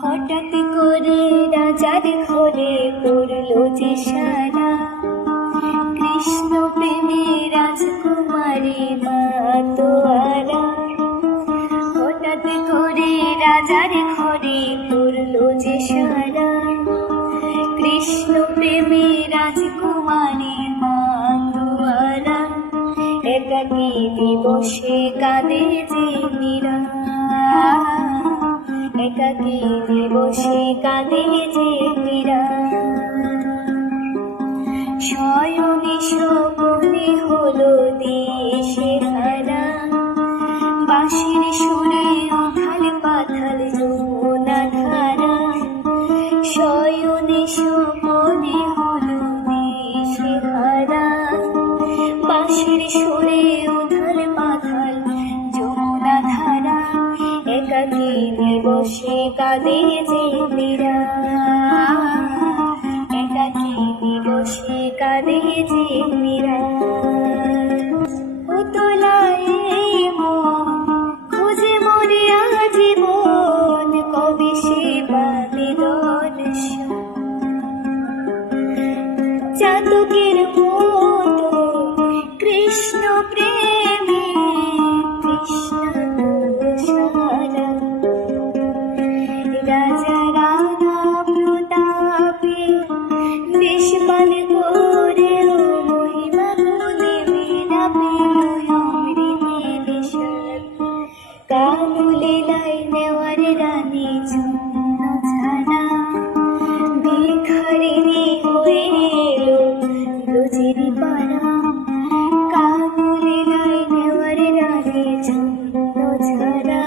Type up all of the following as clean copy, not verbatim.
হঠাৎ করে রাজার ঘরে পড়লো যে সারা, কৃষ্ণ প্রেমে রাজকুমারী মাতোয়ারা। হঠাৎ করে রাজার ঘরে পড়লো যে সারা, কৃষ্ণ প্রেমে রাজকুমারী মাতোয়ারা। একাকী দিবসে কাঁদে যে মীরা, একাকী দিবসে কাঁদে যে মীরা। শয়নে স্বপনে হলো দেশে হারা, বাঁশির সুরে উথাল পাথাল যমুনা ধারা। শয়নে স্বপনে হলো দেশে হারা, বাঁশির সুরে উথাল পাথাল যমুনা ধারা। একাকী দিবসে কাঁদে যে মীরা, একাকী দিবসে কাঁদে যে মীরা। উতলায় মন খুঁজে মরে আজীবন, কবে সে পাবে দর্শন। চাতকের মতো কৃষ্ণ প্রেমে কৃষ্ণ সারা। রাজা রানা প্রতাপে দেশ পাল করেও মহিমা গুণে মেলাবে অমৃতে বিষাদ। কানুলে লাই নেওয়ার রানী জন্য ছাড়া, ভিখারিণী হয়ে এলো ব্রজের পাড়া। কানুলে লাই নেওয়ার রানী জন্য ছাড়া,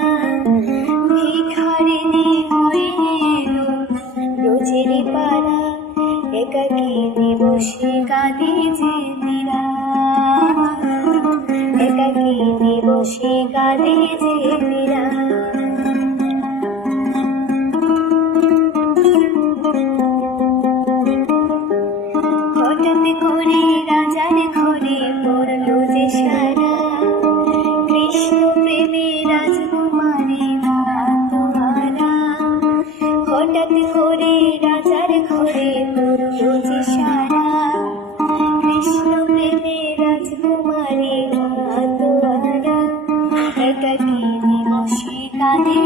ভিখারিণী হয়ে এলো ব্রজের পাড়া। একাকী দিবসে কাঁদে যে মীরা, একাকী দিবসে কাঁদে যে মীরা। হঠাৎ করে রাজার ঘরে পড়লো যে সারা, কৃষ্ণ প্রেমে রাজকুমারী মাতোয়ারা। হঠাৎ করে রাজার ঘরে পড়লো যে সারা, কৃষ্ণ প্রেমে রাজকুমারী মাতোয়ারা। একাকী দিবসে কাঁদে